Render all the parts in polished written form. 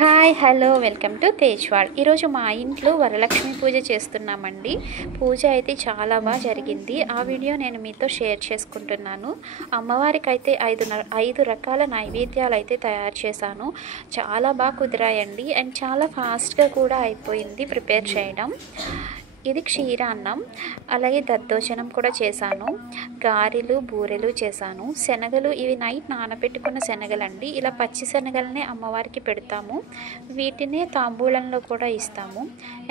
Hi hello welcome to Tejwad. ఈరోజు మా ఇంట్లో వరలక్ష్మి పూజ చేస్తున్నామండి. పూజ అయితే చాలా బాగా జరిగింది. ఆ వీడియో నేను మీతో షేర్ చేసుకుంటున్నాను. అమ్మవారికి అయితే 5 రకాల నైవేద్యాలు అయితే తయారు చేశాను. చాలా బాగా కుదిరాయండి అండ్ చాలా ఫాస్ట్గా కూడా అయిపోయింది ప్రిపేర్ చేయడం. ఇది క్షీరాన్నం, అలాగే దద్దోజనం కూడా చేశాను. గారెలు బూరెలు చేశాను. శనగలు ఇవి నైట్ నానబెట్టుకున్న శనగలండి. ఇలా పచ్చి శనగలనే అమ్మవారికి పెడతాము. వీటినే తాంబూలంలో కూడా ఇస్తాము.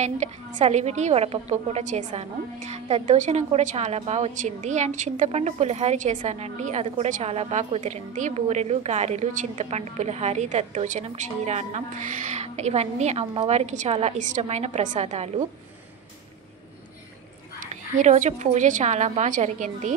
అండ్ సలివిడి వడపప్పు కూడా చేశాను. దద్దోజనం కూడా చాలా బాగా వచ్చింది. అండ్ చింతపండు పులిహారి చేశానండి. అది కూడా చాలా బాగా కుదిరింది. బూరెలు గారెలు చింతపండు పులిహారి దద్దోజనం క్షీరాన్నం ఇవన్నీ అమ్మవారికి చాలా ఇష్టమైన ప్రసాదాలు. ఈరోజు పూజ చాలా బాగా జరిగింది.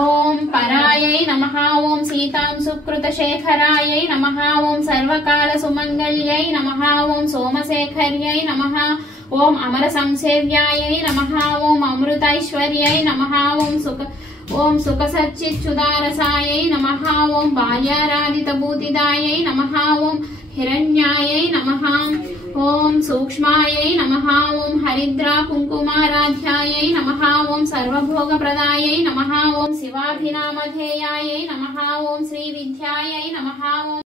ఓం పరాయై నమః. ఓం సీతాం సుకృత శేఖరాయై నమః. ఓం సర్వకాల సుమంగళ్యై నమః. ఓం సోమశేఖర్యై నమః. ఓం అమర సంసేవ్యాయై నమః. ఓం అమృతైశ్వర్యై నమః. ఓం సుఖ సచ్చిచ్చుదారసాయై నమః. ఓం బాల్యారాధితభూతిదాయై నమః. ఓం హిరణ్యాయై నమః. ఓం సూక్ష్మాయై నమః. ఓం హరిద్రా కుంకుమారాధ్యాయై నమః. ఓం సర్వభోగప్రదాయై నమః. ఓం శివాభినామధేయాయై నమః. ఓం శ్రీ విద్యాయై నమః. ఓం